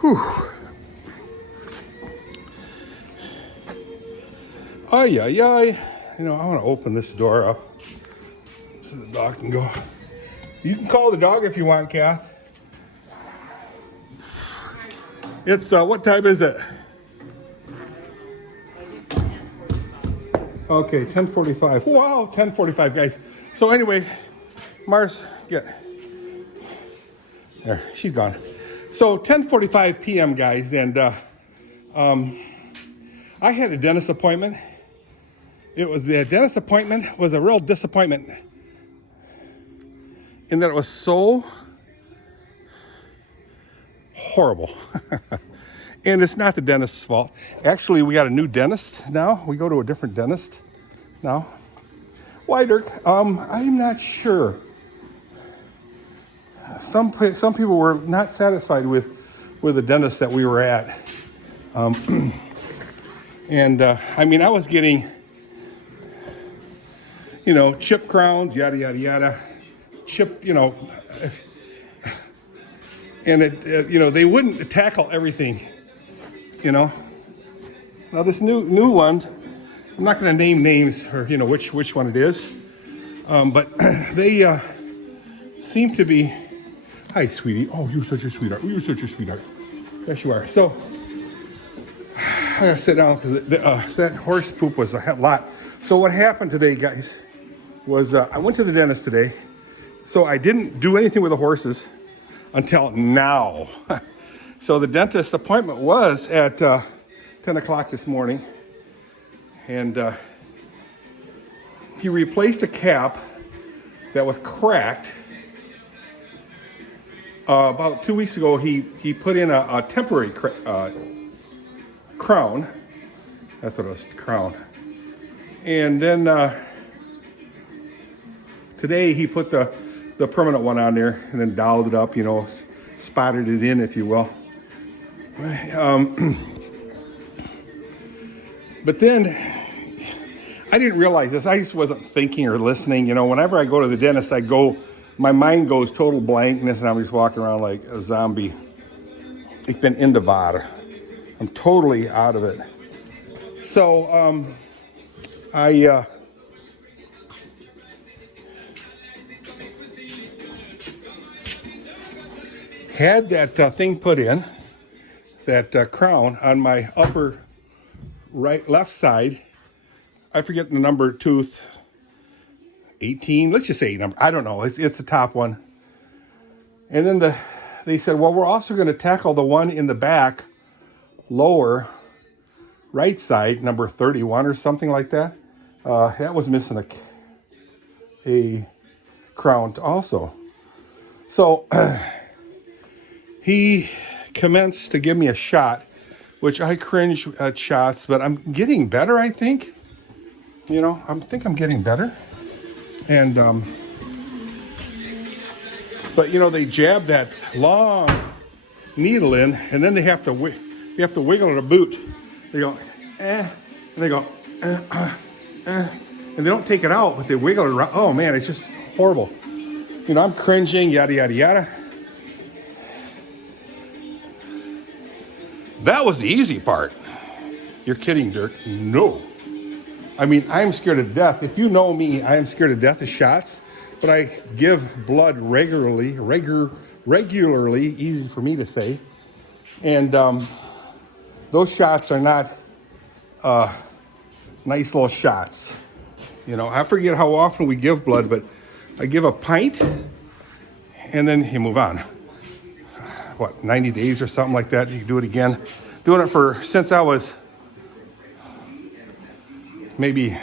Whew. Ay, ay, ay. You know, I want to open this door up so the dog can go. You can call the dog if you want, Kath. It's, what time is it? Okay, 10:45. Wow, 10:45, guys. So anyway, Mars, get. There, she's gone. So 10:45 p.m., guys, and I had a dentist appointment. The dentist appointment was a real disappointment in that it was so horrible. And it's not the dentist's fault. Actually, we got a new dentist now. We go to a different dentist now. Why, Dirk? I'm not sure. Some people were not satisfied with the dentist that we were at. And I mean, I was getting, you know, chip crowns, yada, yada, yada. Chip, you know, and it you know, they wouldn't tackle everything, you know. Now this new one, I'm not going to name names or, you know, which one it is, but they seem to be. Hi, sweetie. Oh, you're such a sweetheart. You're such a sweetheart. Yes, you are. So I gotta sit down because that horse poop was a lot. So what happened today, guys, was I went to the dentist today. So I didn't do anything with the horses until now. So the dentist appointment was at 10 o'clock this morning. And he replaced a cap that was cracked. About 2 weeks ago, he put in a temporary crown. That's what it was, crown. And then today he put the permanent one on there and then dialed it up, you know, spotted it in, if you will. But then I didn't realize this. I just wasn't thinking or listening. You know, whenever I go to the dentist, my mind goes total blankness and I'm just walking around like a zombie. Ik ben in de war. I'm totally out of it. So I had that thing put in, that crown on my upper left side. I forget the number tooth. 18, let's just say number. I don't know. It's the top one. And then they said, well, we're also going to tackle the one in the back, lower right side, number 31 or something like that. That was missing a crown also. So he commenced to give me a shot, which I cringe at shots, but I'm getting better, I think. You know, I think I'm getting better. And, but you know, they jab that long needle in, and then they have to wiggle it a boot. They go, and they go, and they don't take it out, but they wiggle it around. Oh man, it's just horrible. You know, I'm cringing, yada, yada, yada. That was the easy part. You're kidding, Dirk. No. I mean, I'm scared to death. If you know me, I am scared to death of shots, but I give blood regularly, easy for me to say. And those shots are not nice little shots. You know, I forget how often we give blood, but I give a pint and then you move on. What, 90 days or something like that? You can do it again. Doing it since I was maybe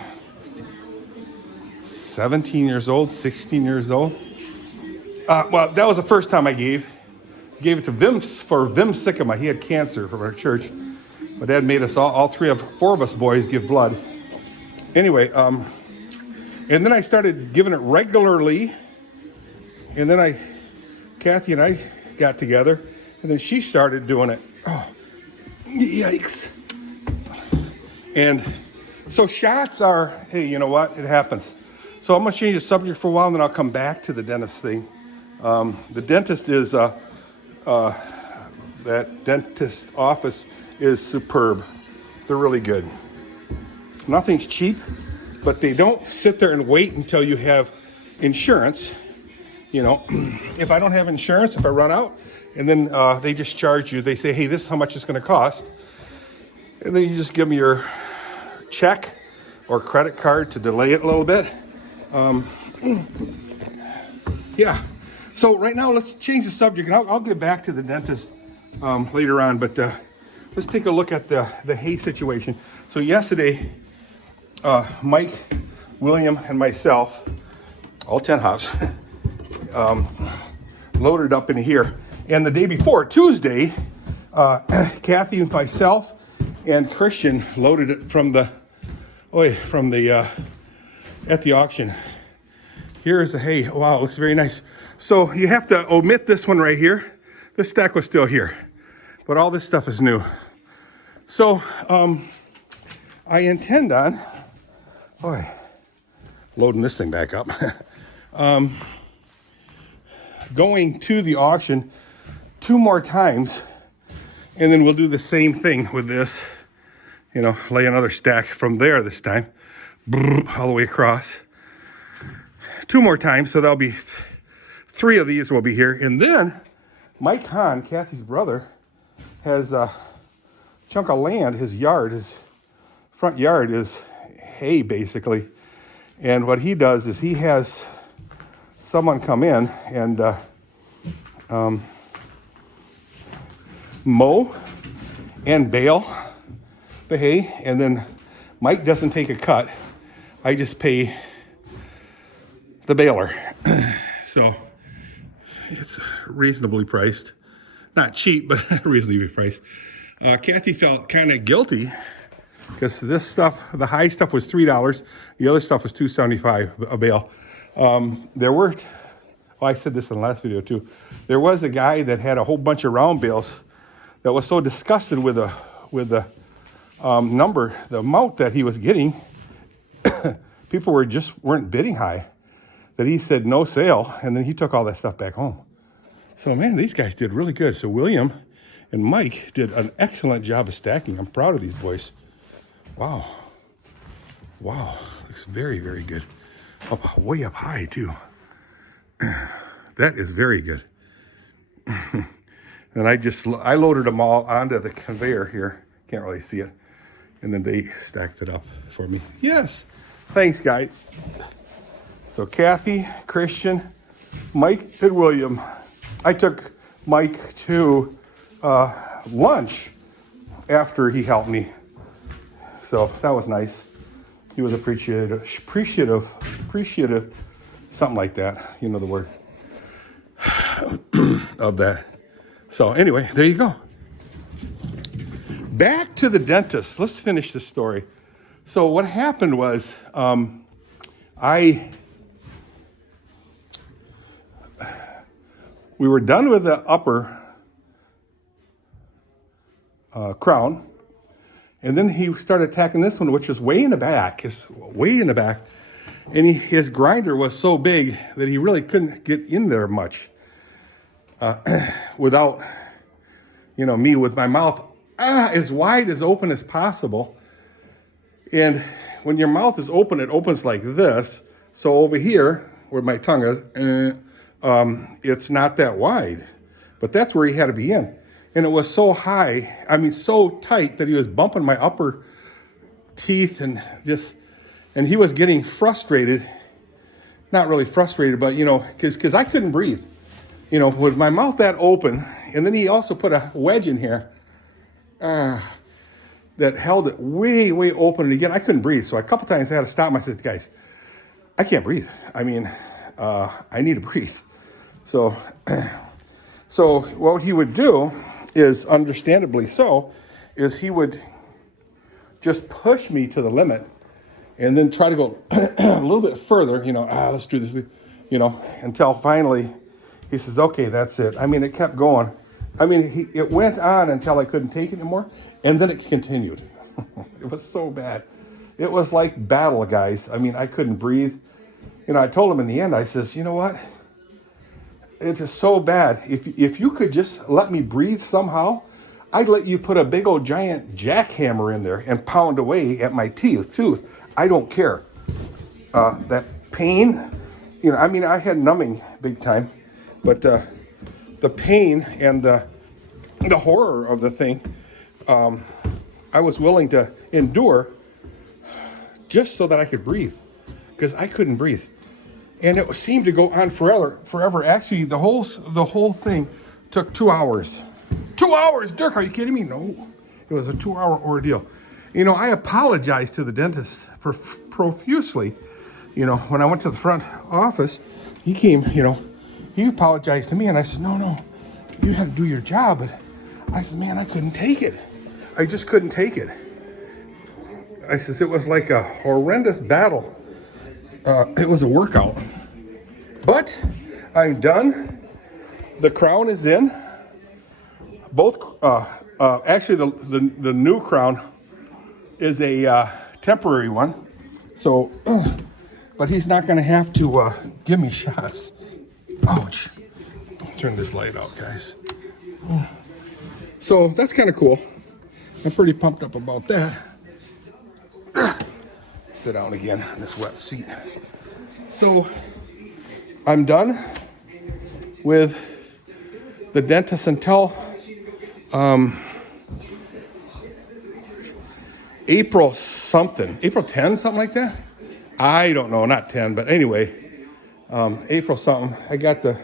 17 years old, 16 years old. Well, that was the first time I gave it to Vim Sikkema. He had cancer from our church. My dad made us four of us boys give blood. Anyway, and then I started giving it regularly. And then Kathy and I got together, and then she started doing it. Oh, yikes. And so shots are, hey, you know what? It happens. So I'm going to change the subject for a while, and then I'll come back to the dentist thing. The dentist is that dentist office is superb. They're really good. Nothing's cheap, but they don't sit there and wait until you have insurance. You know, if I don't have insurance, if I run out, and then they just charge you, they say, hey, this is how much it's going to cost. And then you just give them your check or credit card to delay it a little bit. Yeah. So right now, let's change the subject. I'll get back to the dentist later on, but let's take a look at the hay situation. So yesterday, Mike, William, and myself, all 10 Haafs, loaded up in here. And the day before, Tuesday, Kathy, myself, and Christian loaded it from the at the auction. Here's the hay. Wow, it looks very nice. So you have to omit this one right here. This stack was still here, but all this stuff is new. So I intend on loading this thing back up. Going to the auction 2 more times, and then we'll do the same thing with this. You know, lay another stack from there this time, all the way across. 2 more times, so there'll be 3 of these will be here. And then Mike Haan, Kathy's brother, has a chunk of land. His yard, his front yard is hay, basically. And what he does is he has someone come in and mow and bale the hay, and then Mike doesn't take a cut. I just pay the baler. So it's reasonably priced. Not cheap, but reasonably priced. Kathy felt kind of guilty because this stuff, the high stuff was $3. The other stuff was $2.75 a bale. There were, I said this in the last video too. There was a guy that had a whole bunch of round bales that was so disgusted with the number, the amount that he was getting. People weren't bidding high, that he said no sale, and then he took all that stuff back home. So man, these guys did really good. So William and Mike did an excellent job of stacking. I'm proud of these boys. Wow, looks very, very good. Way up high too. That is very good. And I loaded them all onto the conveyor here. Can't really see it. And then they stacked it up for me. Yes, thanks guys. So Kathy, Christian, Mike, and William. I took Mike to lunch after he helped me. So that was nice. He was appreciative, something like that. You know the word of that. So anyway, there you go. Back to the dentist. Let's finish this story. So what happened was we were done with the upper crown, and then he started attacking this one, which was way in the back. And his grinder was so big that he really couldn't get in there much without, me with my mouth as wide as open as possible. And when your mouth is open, it opens like this. So over here, where my tongue is, it's not that wide. But that's where he had to be in. And it was so high, so tight that he was bumping my upper teeth and he was getting frustrated. Not really frustrated, but, because I couldn't breathe. With my mouth that open, and then he also put a wedge in here that held it way, way open. And again, I couldn't breathe. So a couple times I had to stop myself. Guys, I can't breathe. I need to breathe. So what he would do is, understandably so, is he would just push me to the limit and then try to go a little bit further, let's do this, until finally he says, okay, that's it. It kept going. It went on until I couldn't take it anymore, and then it continued. It was so bad. It was like battle, guys. I couldn't breathe. I told him in the end, I says, you know what? it is so bad. If you could just let me breathe somehow, I'd let you put a big old giant jackhammer in there and pound away at my tooth. I don't care. That pain, you know, I mean, I had numbing big time, but the pain and the horror of the thing, I was willing to endure just so that I could breathe, because I couldn't breathe. And it seemed to go on forever. Actually, the whole thing took 2 hours. 2 hours, Dirk, are you kidding me? No, it was a 2-hour ordeal. You know, I apologized to the dentist profusely. You know, when I went to the front office, he came, you know, he apologized to me, and I said, no, you had to do your job. But I said, man, I couldn't take it. I just couldn't take it. I says, it was like a horrendous battle. It was a workout. But I'm done. The crown is in. Both, actually the new crown is a temporary one. So, but he's not gonna have to give me shots. Ouch. Turn this light out, guys. So that's kind of cool. I'm pretty pumped up about that. Sit down again on this wet seat. So I'm done with the dentist until April something. April 10, something like that? I don't know, not 10, but anyway, April something. I got the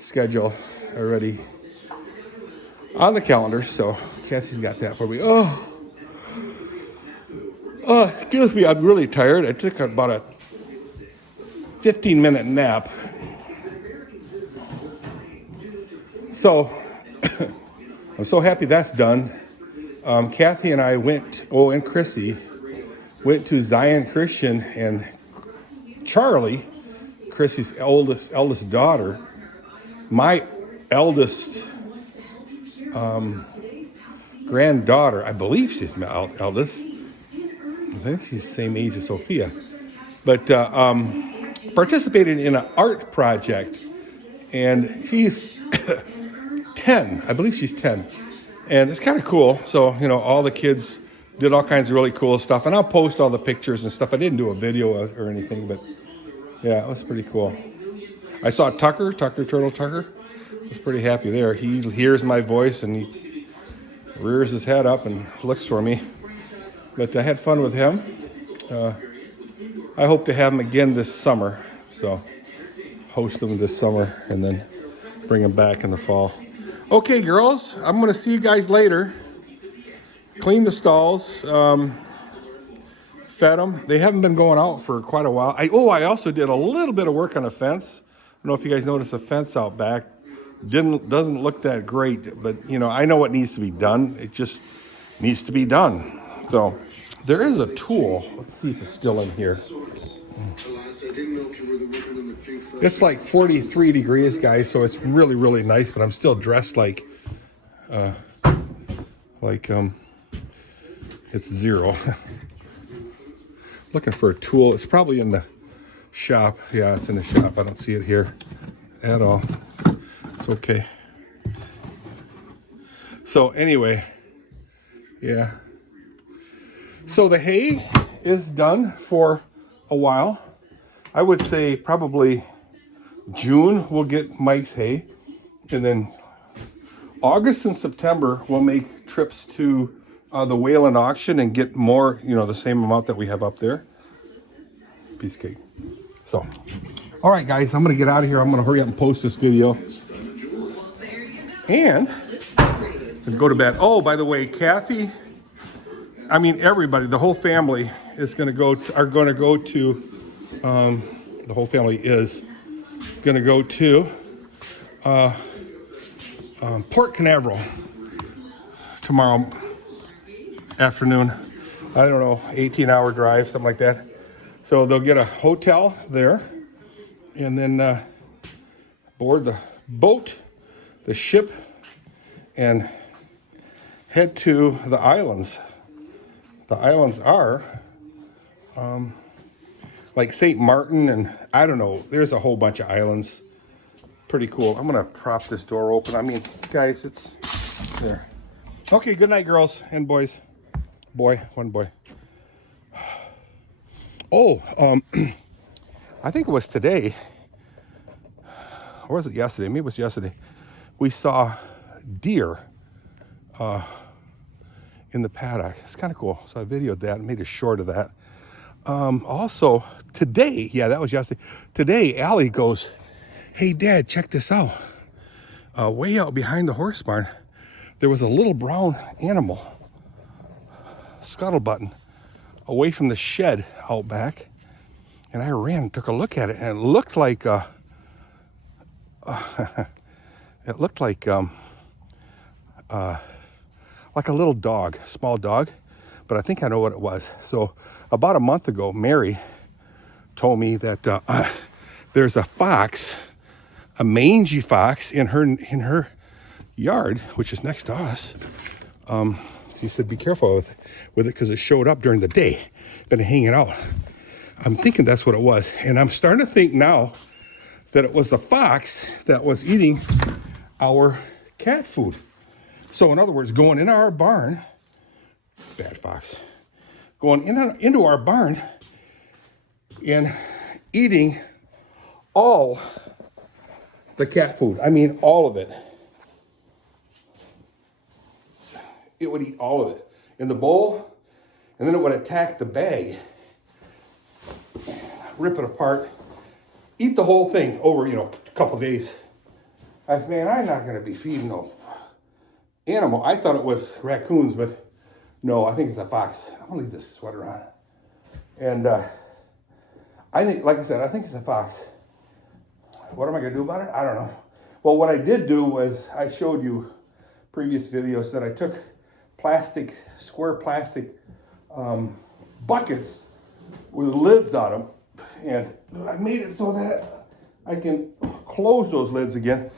schedule already on the calendar, so Kathy's got that for me. Oh, excuse me, I'm really tired. I took about a 15-minute nap. So, I'm so happy that's done. Kathy and I went, and Chrissy, went to Zion Christian, and Charlie, Chrissy's eldest daughter, my eldest granddaughter, I believe she's my eldest. I think she's the same age as Sophia, but participated in an art project, and she's 10. I believe she's 10, and it's kind of cool. So, you know, all the kids did all kinds of really cool stuff, and I'll post all the pictures and stuff. I didn't do a video or anything, but yeah, it was pretty cool. I saw Turtle Tucker. I was pretty happy there. He hears my voice and he rears his head up and looks for me. But I had fun with him. I hope to have him again this summer. So host him this summer and then bring him back in the fall. Okay, girls, I'm going to see you guys later. Clean the stalls. Fed them. They haven't been going out for quite a while. I also did a little bit of work on a fence. I don't know if you guys noticed the fence out back. Doesn't look that great, but you know, I know what needs to be done. It just needs to be done. So there is a tool. Let's see if it's still in here. It's like 43 degrees, guys, so it's really, really nice, but I'm still dressed like it's zero. Looking for a tool. It's probably in the shop. Yeah, it's in the shop. I don't see it here at all. It's okay. So anyway, yeah. So the hay is done for a while. I would say probably June we'll get Mike's hay, and then August and September we'll make trips to the Wayland auction and get more, you know, the same amount that we have up there. Piece of cake. So, all right, guys, I'm gonna get out of here. I'm gonna hurry up and post this video and go to bed. Oh, by the way, Kathy, I mean everybody, the whole family is gonna go to, the whole family is gonna go to Port Canaveral tomorrow afternoon. I don't know, 18-hour drive, something like that. So they'll get a hotel there and then board the boat, the ship, and head to the islands. The islands are like St. Martin, and I don't know, there's a whole bunch of islands. pretty cool. I'm gonna prop this door open. I mean, guys, it's there. Okay, good night, girls and boys. Boy, one boy. Oh, I think it was today, or was it yesterday? Maybe it was yesterday. We saw deer in the paddock. It's kind of cool. So I videoed that and made a short of that. Also, today, yeah, that was yesterday. Today, Allie goes, "Hey, Dad, check this out. Way out behind the horse barn, there was a little brown animal, scuttlebutton, away from the shed out back." And I ran and took a look at it, and it looked like it looked like a little dog, small dog, but I think I know what it was. So about a month ago, Mary told me that there's a fox, a mangy fox in her yard, which is next to us. She said, "Be careful with it because it showed up during the day, been hanging out." I'm thinking that's what it was, and I'm starting to think now that it was the fox that was eating our cat food. So in other words, going in our barn, bad fox, going into our barn and eating all the cat food. I mean, all of it. It would eat all of it in the bowl, and then it would attack the bag, rip it apart, eat the whole thing over, a couple days. I said, man, I'm not gonna be feeding no animal. I thought it was raccoons, but no, I think it's a fox. I'm gonna leave this sweater on. And I think, like I said, I think it's a fox. What am I gonna do about it? I don't know. Well, what I did do was I showed you previous videos that I took square plastic buckets with lids on them, and I made it so that I can close those lids again,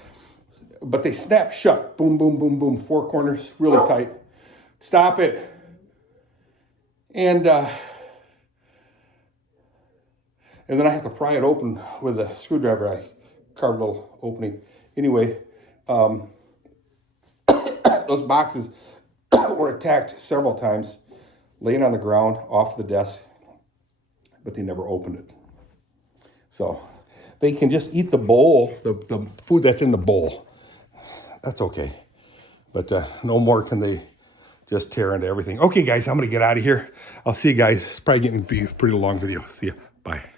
but they snap shut. Boom, boom, boom, boom, four corners, really tight. Stop it. And then I have to pry it open with a screwdriver. I carved a little opening. Anyway, those boxes were attacked several times, laying on the ground off the desk, but they never opened it. So they can just eat the bowl, the food that's in the bowl. That's okay. But no more can they just tear into everything. Okay, guys, I'm going to get out of here. I'll see you guys. It's probably getting to be a pretty long video. See ya. Bye.